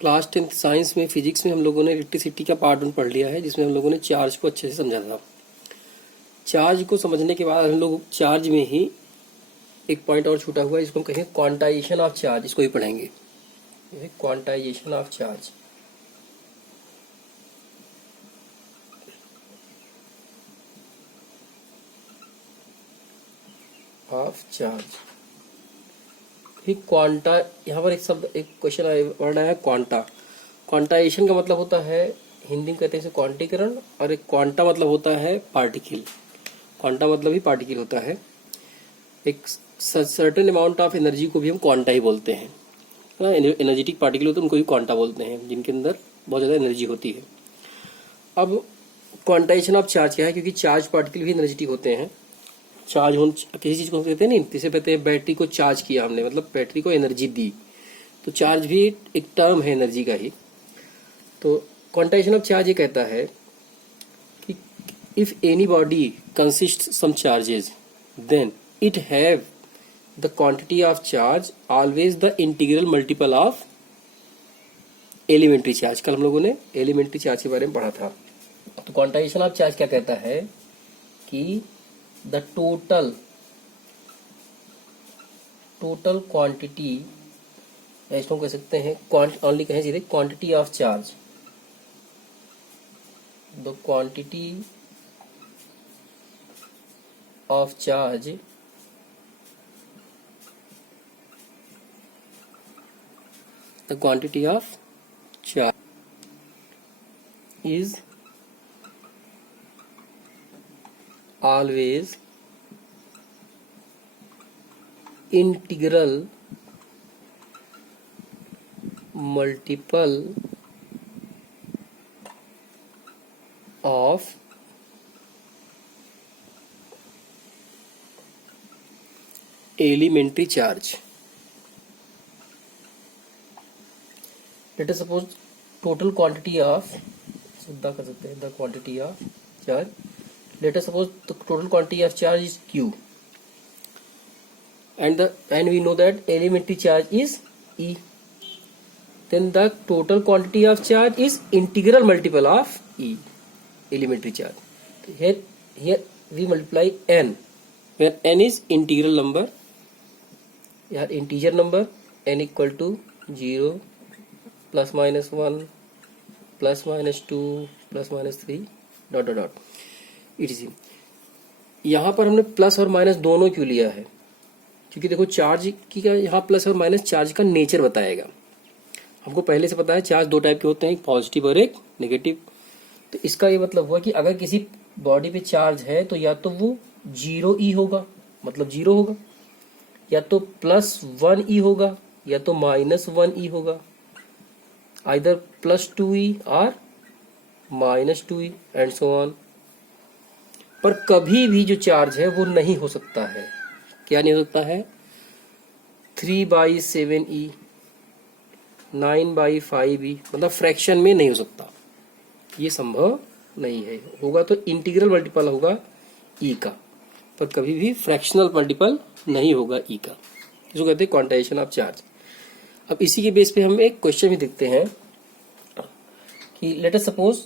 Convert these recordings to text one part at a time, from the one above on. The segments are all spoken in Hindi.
क्लास 10th साइंस में फिजिक्स में हम लोगों ने इलेक्ट्रिसिटी का पार्ट 1 पढ़ लिया है, जिसमें हम लोगों ने चार्ज को अच्छे से समझा था। चार्ज को समझने के बाद हम लोग चार्ज में ही एक पॉइंट और छूटा हुआ है, जिसको हम कहेंगे क्वांटाइजेशन ऑफ चार्ज। इसको ही पढ़ेंगे, क्वांटाइजेशन ऑफ चार्ज। फिर क्वांटा, यहाँ पर एक क्वेश्चन वर्ड आया क्वांटा। क्वांटाइजेशन का मतलब होता है, हिंदी में कहते हैं इसे क्वांटीकरण, और एक क्वांटा मतलब होता है पार्टिकल। क्वांटा मतलब ही पार्टिकल होता है। एक सर्टेन अमाउंट ऑफ एनर्जी को भी हम क्वांटा ही बोलते हैं ना। एनर्जेटिक पार्टिकल होते हैं उनको भी क्वांटा बोलते हैं, जिनके अंदर बहुत ज़्यादा एनर्जी होती है। अब क्वांटाइजेशन ऑफ चार्ज क्या है, क्योंकि चार्ज पार्टिकल भी एनर्जेटिक होते हैं। चार्ज हो किसी चीज़ को कहते हैं नहीं, जैसे कहते हैं बैटरी को चार्ज किया हमने, मतलब बैटरी को एनर्जी दी, तो चार्ज भी एक टर्म है एनर्जी का ही। तो क्वांटाइजेशन ऑफ चार्ज ये कहता है कि if any body consist some charges, then it have the quantity of charge always the integral multiple of elementary charge. कल हम लोगों ने एलिमेंट्री चार्ज के बारे में पढ़ा था। तो क्वांटाइजेशन ऑफ चार्ज क्या कहता है कि द टोटल क्वांटिटी, इसको कह सकते हैं ओनली कहें सीधे quantity of charge, the quantity of charge the quantity of charge is always integral multiple of elementary charge. Let us suppose total quantity of, सीधा कर सकते हैं, the quantity of charge. Let us suppose the total quantity of charge is Q, and we know that elementary charge is E. Then the total quantity of charge is integral multiple of E, elementary charge. Here we multiply n, where n is integral number, या integer number, n equal to 0, plus minus 1, plus minus 2, plus minus 3, dot dot dot it. यहाँ पर हमने प्लस और माइनस दोनों क्यों लिया है, क्योंकि देखो चार्ज की का यहाँ प्लस और माइनस चार्ज का नेचर बताएगा। हमको पहले से पता है चार्ज दो टाइप के होते हैं, एक पॉजिटिव और एक नेगेटिव। तो इसका ये मतलब हुआ कि अगर किसी बॉडी पे चार्ज है तो या तो वो 0 E होगा, मतलब 0 होगा, या तो +1 E होगा, या तो -1 E होगा, either +2E or -2E and so on। पर कभी भी जो चार्ज है वो नहीं हो सकता है, क्या नहीं हो सकता है, 3/7E, 9/5E, मतलब फ्रैक्शन में नहीं हो सकता, ये संभव नहीं है। होगा तो इंटीग्रल मल्टीपल होगा E का, पर कभी भी फ्रैक्शनल मल्टीपल नहीं होगा E का, जिसको कहते हैं क्वांटाइजेशन ऑफ चार्ज। अब इसी के बेस पे हम एक क्वेश्चन भी देखते हैं कि let us suppose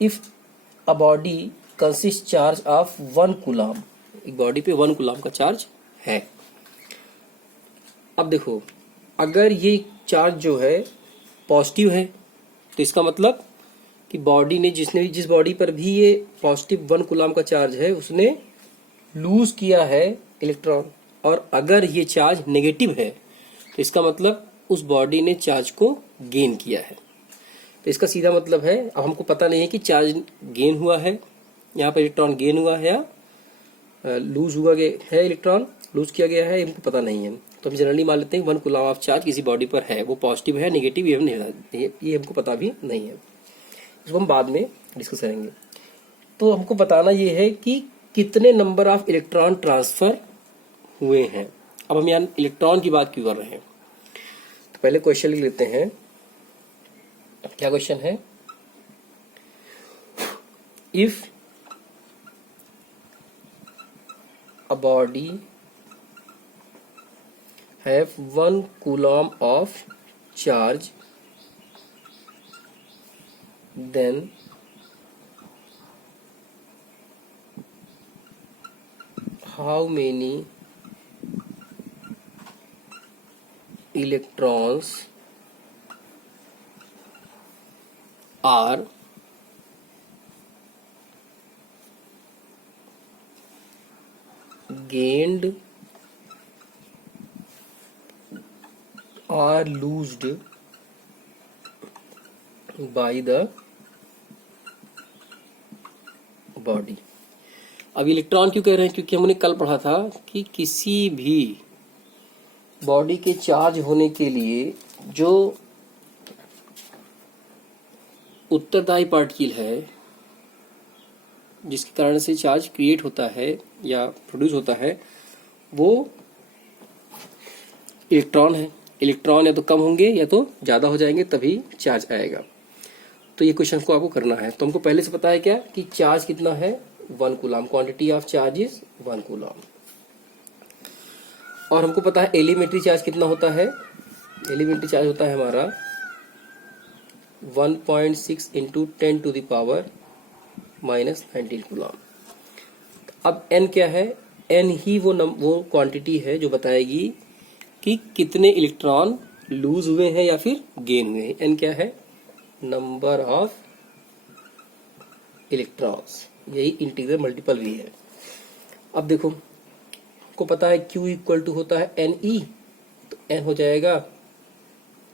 if a body consist charge of 1 coulomb, एक बॉडी पे 1 कूलम का चार्ज है। अब देखो, अगर ये चार्ज जो है पॉजिटिव है, तो इसका मतलब कि बॉडी ने जिस बॉडी पर भी ये पॉजिटिव 1 कूलम का चार्ज है उसने लूज किया है इलेक्ट्रॉन, और अगर ये चार्ज नेगेटिव है तो इसका मतलब उस बॉडी ने चार्ज को गेन किया है। तो इसका सीधा मतलब है, अब हमको पता नहीं है कि चार्ज गेन हुआ है, यहाँ पर इलेक्ट्रॉन गेन हुआ है या लूज हुआ है, इलेक्ट्रॉन लूज किया गया है, हमको पता नहीं है। तो हम जनरली मान लेते हैं 1 कूलम ऑफ चार्ज किसी बॉडी पर है, वो पॉजिटिव है नेगेटिव ये हमको पता भी नहीं है, इसको हम बाद में डिस्कस करेंगे। तो हमको बताना ये है कि कितने नंबर ऑफ इलेक्ट्रॉन ट्रांसफर हुए हैं। अब हम यहाँ इलेक्ट्रॉन की बात क्यों कर रहे हैं, तो पहले क्वेश्चन लिख लेते हैं। क्या क्वेश्चन है, if a body have 1 coulomb of charge then how many electrons are gained or loosed by the body. अब इलेक्ट्रॉन क्यों कह रहे हैं? क्योंकि हमने कल पढ़ा था कि किसी भी बॉडी के चार्ज होने के लिए जो उत्तरदायी पार्टिकल है, जिसके कारण से चार्ज क्रिएट होता है या प्रोड्यूस होता है, वो इलेक्ट्रॉन है। इलेक्ट्रॉन या तो कम होंगे या तो ज्यादा हो जाएंगे, तभी चार्ज आएगा। तो ये क्वेश्चन को आपको करना है। तो हमको पहले से पता है क्या कि चार्ज कितना है, 1 coulomb. Quantity of charge is 1 coulomb. और हमको पता है एलिमेंट्री चार्ज कितना होता है। एलिमेंट्री चार्ज होता है हमारा 1.6 into 10 to the power -19 coulomb. अब n क्या है? n ही वो क्वांटिटी है जो बताएगी कि कितने इलेक्ट्रॉन लूज हुए हैं या फिर गेन हुए हैं। n क्या है? Number of electrons. यही इंटीग्रल मल्टीपल भी है। अब देखो, को पता है Q इक्वल टू होता है NE, तो N हो जाएगा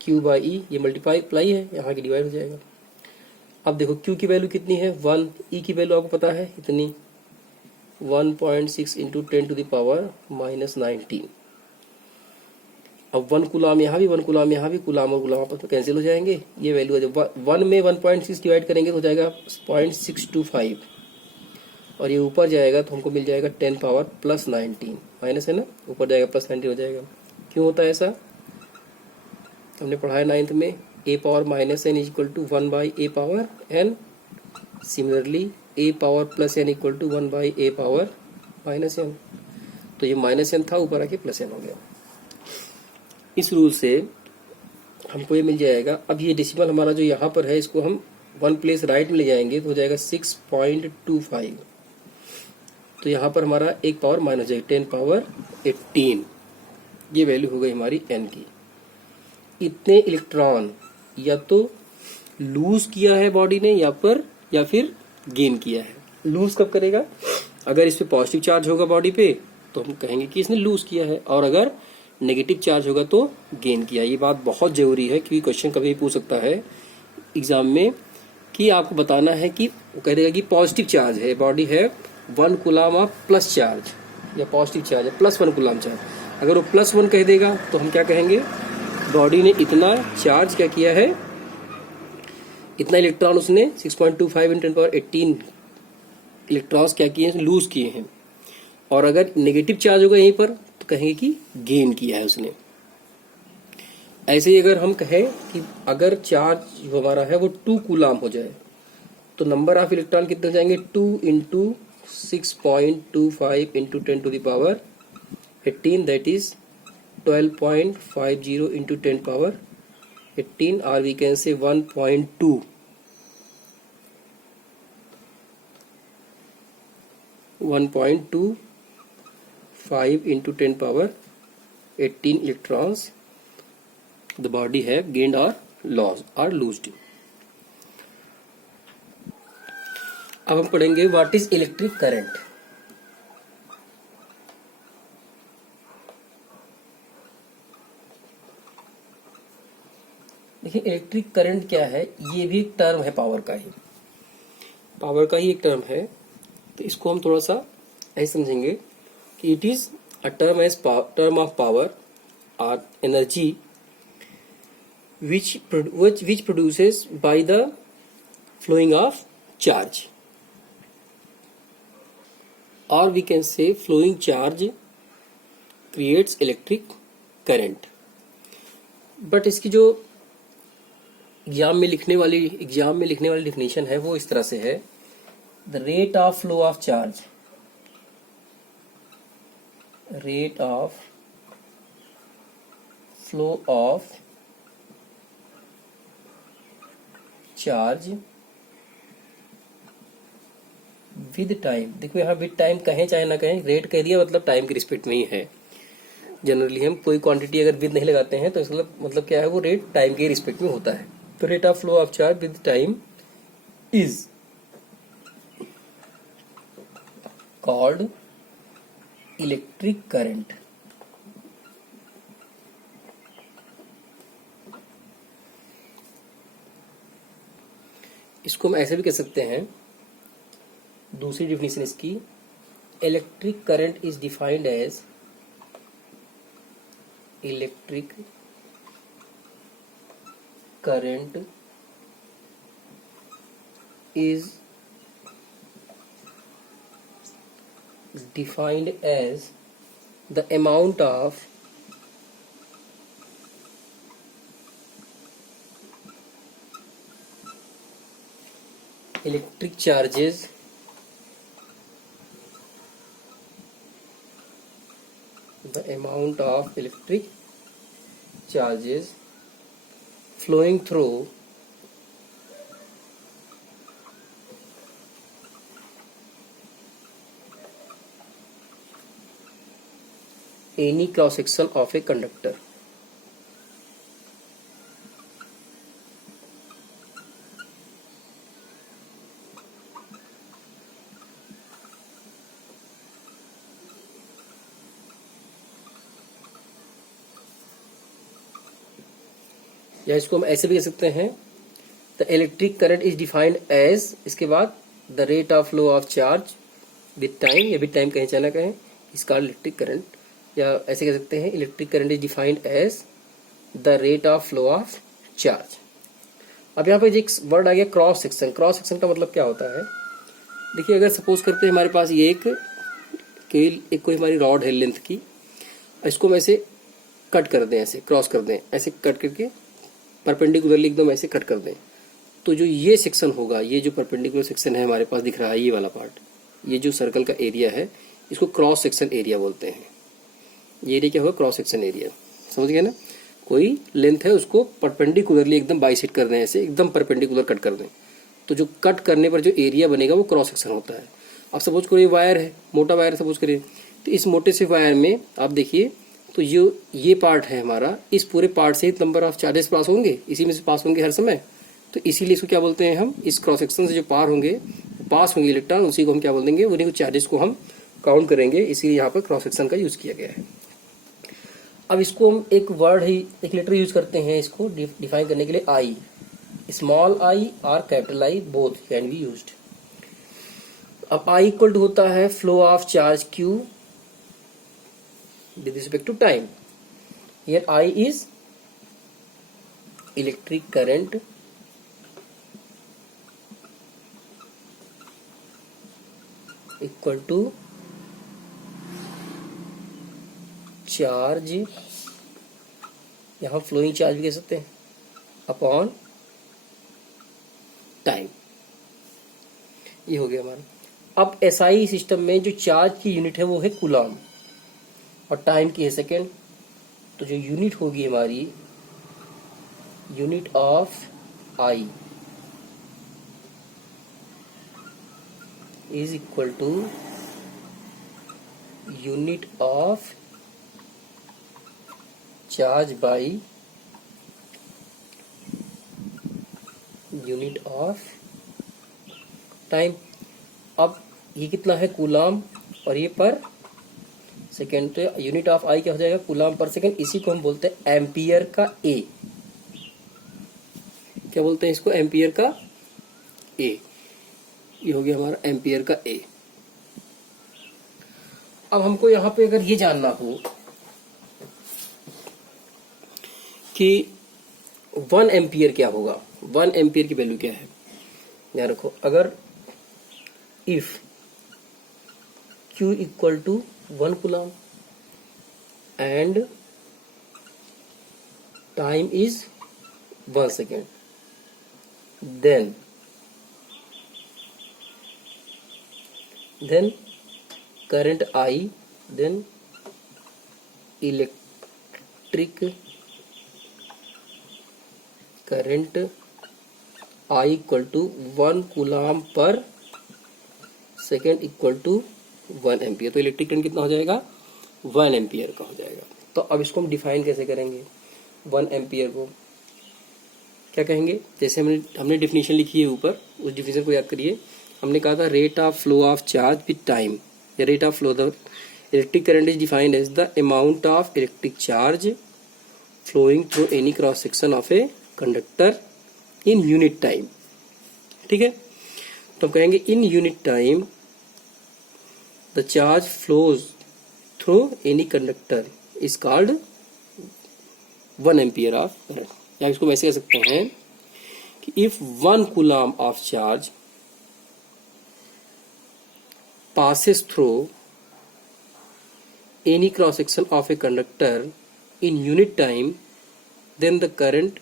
Q बाई E। ये मल्टीप्लाई है, यहाँ की डिवाइड हो जाएगा। अब देखो Q की वैल्यू कितनी है? 1। E की वैल्यू आपको पता है इतनी, 1.6 इंटू 10 टू द पावर -19। अब 1 कूलम यहाँ भी, 1 कूलम यहाँ भी, कूलम और कूलम आपस में कैंसिल हो जाएंगे। ये वैल्यू है 1 में 1.6 डिवाइड करेंगे तो हो जाएगा 0.625, और ये ऊपर जाएगा तो हमको मिल जाएगा 10 पावर +19। माइनस है ना, ऊपर जाएगा +19 हो जाएगा। क्यों होता है ऐसा? हमने पढ़ा है 9th में, a power -n equal to 1 by a power n। Similarly a power +n equal to 1 by a power -n। तो ये -n था, ऊपर आके +n हो गया। इस रूल से हमको ये मिल जाएगा। अब ये डेसिमल हमारा जो यहाँ पर है, इसको हम 1 प्लेस राइट में ले जाएंगे तो हो जाएगा 6.25। तो यहाँ पर हमारा एक पावर माइनस जाएगी, 10 पावर 18। ये वैल्यू हो गई हमारी n की। इतने इलेक्ट्रॉन या तो लूज किया है बॉडी ने या फिर गेन किया है। लूज कब करेगा? अगर इस पे पॉजिटिव चार्ज होगा बॉडी पे तो हम कहेंगे कि इसने लूज किया है, और अगर नेगेटिव चार्ज होगा तो गेन किया। ये बात बहुत जरूरी है क्योंकि क्वेश्चन कभी पूछ सकता है एग्जाम में कि आपको बताना है कि वो कह देगा कि पॉजिटिव चार्ज है, बॉडी है 1 कूलम ऑफ प्लस चार्ज, या पॉजिटिव चार्ज है +1 कूलम चार्ज। अगर वो +1 कह देगा तो हम क्या कहेंगे? बॉडी ने इतना चार्ज क्या किया है, इतना इलेक्ट्रॉन उसने 6.25 × 10⁻18 इलेक्ट्रॉन्स क्या किए हैं, लूज किए हैं। और अगर नेगेटिव चार्ज होगा यहीं पर तो कहेंगे कि गेन किया है उसने। ऐसे ही अगर हम कहें कि अगर चार्ज जो हमारा है वो 2 कूलम हो जाए तो नंबर ऑफ इलेक्ट्रॉन कितने हो जाएंगे? 2 into 6.25 into 10 to the power 18, that is 12.50 into 10 power 18, और we can say 1.2 1.25 into 10 power 18 electrons the body have gained or lost or loosed। अब हम पढ़ेंगे व्हाट इज इलेक्ट्रिक करंट। देखिए इलेक्ट्रिक करंट क्या है, ये भी एक टर्म है, पावर का ही एक टर्म है। तो इसको हम थोड़ा सा ऐसे समझेंगे कि it is a term of power और energy which produces by the flowing of charge, or we can say flowing charge creates electric current। But इसकी जो एग्जाम में लिखने वाली डेफिनेशन है वो इस तरह से है, the rate of flow of charge, rate of flow of charge with time, देखो यहाँ विद टाइम कहें चाहे ना कहें, रेट कह दिया मतलब टाइम के रिस्पेक्ट में ही है। जनरली हम कोई क्वांटिटी अगर विद नहीं लगाते हैं तो इसका मतलब क्या है, वो रेट टाइम के रिस्पेक्ट में होता है। तो rate of flow of charge with time is called electric current. इसको हम ऐसे भी कह सकते हैं, दूसरी डिफिनेशन इसकी, electric current is defined as electric current is defined as the amount of electric charges flowing through any cross section of a conductor। या इसको हम ऐसे भी कह सकते हैं, the electric current is defined as, इसके बाद the rate of flow of charge with time, या विद टाइम कहें चाहे ना कहें, इसका इलेक्ट्रिक करंट, या ऐसे कह सकते हैं electric current is defined as the rate of flow of charge. अब यहाँ पे एक वर्ड आ गया क्रॉस सेक्शन। क्रॉस सेक्शन का मतलब क्या होता है, देखिए अगर सपोज करते हैं हमारे पास ये एक कोई हमारी रॉड है लेंथ की, इसको हम ऐसे कट कर दें, ऐसे क्रॉस कर दें, ऐसे कट करके परपेंडिकुलरली एकदम ऐसे कट कर दें, तो जो ये सेक्शन होगा, ये जो परपेंडिकुलर सेक्शन है हमारे पास दिख रहा है, ये वाला पार्ट, ये जो सर्कल का एरिया है, इसको क्रॉस सेक्शन एरिया बोलते हैं। ये एरिया क्या होगा, क्रॉस सेक्शन एरिया, समझ गए ना। कोई लेंथ है उसको परपेंडिकुलरली एकदम बाइसेक्ट कर दें, ऐसे एकदम परपेंडिकुलर कट कर दें, तो जो कट करने पर जो एरिया बनेगा वो क्रॉस सेक्शन होता है। अब सपोज करो ये वायर है, मोटा वायर सपोज करिए, तो इस मोटे से वायर में आप देखिए, तो ये पार्ट है हमारा, इस पूरे पार्ट से नंबर ऑफ चार्जेस पास होंगे, इसी में से पास होंगे हर समय, तो इसीलिए इसको क्या बोलते हैं हम, इस क्रॉस सेक्शन से जो पास होंगे इलेक्ट्रॉन, उसी को हम क्या बोल देंगे, उन्हीं को चार्जेस को हम काउंट करेंगे, इसीलिए यहाँ पर क्रॉस सेक्शन का यूज किया गया है। अब इसको हम एक वर्ड ही, एक लेटर यूज करते हैं इसको डिफाइन करने के लिए, आई, स्मॉल आई और capital I both can be used. अब आई इक्वल टू होता है flow of charge Q with respect to time. Here I is electric current equal to charge, यहां फ्लोइंग चार्ज भी कह सकते हैं, अपॉन टाइम। ये हो गया हमारा। अब एसआई सिस्टम में जो चार्ज की यूनिट है वो है कूलम और टाइम की है सेकेंड, तो जो यूनिट होगी हमारी, unit of I is equal to unit of charge by unit of time. अब ये कितना है कूलम और ये पर सेकेंड, तो यूनिट ऑफ आई क्या हो जाएगा, कूलम पर सेकेंड। इसी को हम बोलते हैं एम्पियर का ए, क्या बोलते हैं इसको, एम्पियर का ए। ये हो गया हमारा एम्पियर का ए। अब हमको यहां पे अगर ये जानना हो कि 1 एम्पियर क्या होगा, 1 एम्पियर की वैल्यू क्या है, ध्यान रखो, अगर if Q equal to 1 coulomb and time is 1 second, then current I, then electric current I equal to 1 coulomb per second equal to 1 ampere. तो इलेक्ट्रिक करंट कितना हो जाएगा, 1 एम्पियर का हो जाएगा। तो अब इसको हम डिफाइन कैसे करेंगे, 1 एम्पियर को क्या कहेंगे, जैसे हमने डिफिनीशन लिखी है ऊपर, उस डिफिनीशन को याद करिए। हमने कहा था rate of flow of charge with time, या rate of flow the electric current is defined as the amount of electric charge flowing through any cross section of a conductor in unit time. ठीक है, तो हम कहेंगे in unit time the charge flows through any conductor is called 1 ampere of current. या इसको वैसे कह सकते हैं कि if 1 coulomb of charge passes through any cross section of a conductor in unit time, then the current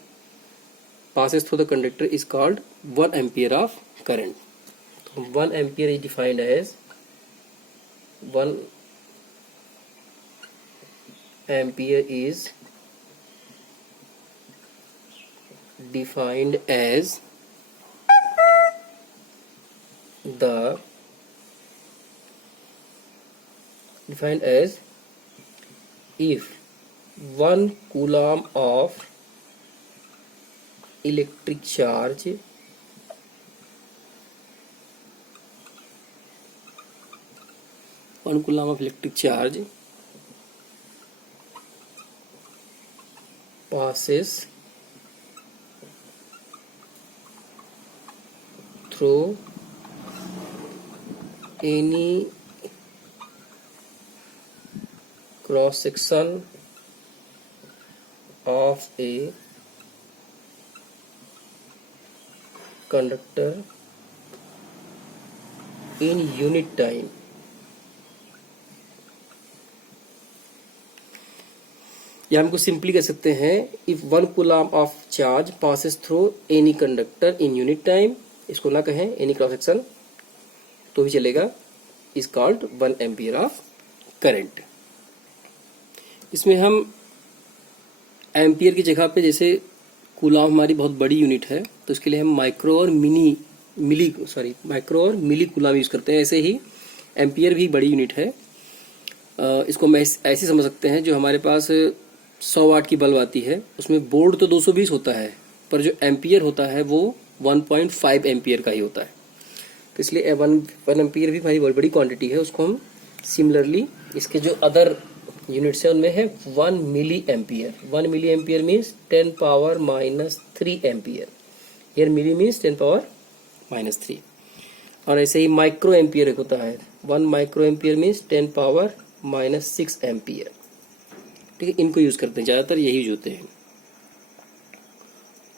passes through the conductor is called 1 ampere of current. So 1 ampere is defined as 1 ampere is defined as if 1 coulomb of electric charge passes through any cross section of a conductor in unit time, या हमको सिंपली कह सकते हैं if 1 coulomb of charge passes through any conductor in unit time, इसको ना कहें एनी क्रॉस सेक्शन तो भी चलेगा, is called 1 ampere of current. इसमें हम एम्पियर की जगह पे, जैसे कूलम हमारी बहुत बड़ी यूनिट है तो इसके लिए हम माइक्रो और मिली कूलम यूज करते हैं। ऐसे ही एम्पियर भी बड़ी यूनिट है। इसको हम ऐसे समझ सकते हैं, जो हमारे पास 100 वाट की बल्ब आती है उसमें बोर्ड तो 220 होता है, पर जो एम्पियर होता है वो 1.5 एम्पियर का ही होता है। तो इसलिए 1 एम्पियर भी भाई बहुत बड़ी क्वांटिटी है। उसको हम सिमिलरली इसके जो अदर यूनिट्स है उनमें है 1 milli ampere. 1 milli ampere means 10 power -3 ampere. Here milli means 10 power -3। और ऐसे ही माइक्रो एम्पियर एक होता है, 1 micro ampere means 10 power -6 ampere. ठीक है, इनको यूज करते हैं, ज्यादातर यही यूज होते हैं।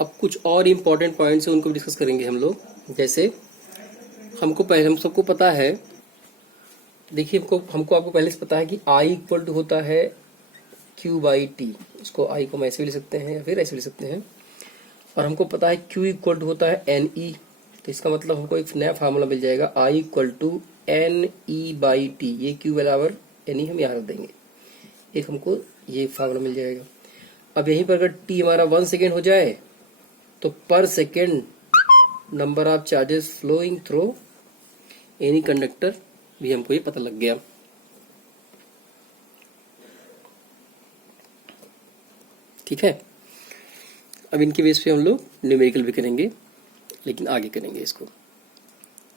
अब कुछ और इम्पोर्टेंट पॉइंट्स है, उनको डिस्कस करेंगे हम लोग। जैसे हम सबको पता है, देखिए हमको आपको पहले से पता है कि I इक्वल टू होता है Q/T। इसको I को हम ऐसे भी लिख सकते हैं या फिर ऐसे लिख सकते हैं। और हमको पता है Q इक्वल टू होता है NE। तो इसका मतलब हमको एक नया फार्मूला मिल जाएगा, I इक्वल टू NE/T। ये Q बराबर NE हम यहाँ रख देंगे, एक हमको ये फार्मूला मिल जाएगा। अब यहीं पर अगर T हमारा 1 सेकेंड हो जाए तो per second number of charges flowing through any conductor भी हमको ये पता लग गया। ठीक है, अब इनके बेस पे हम लोग न्यूमेरिकल भी करेंगे, लेकिन आगे करेंगे इसको।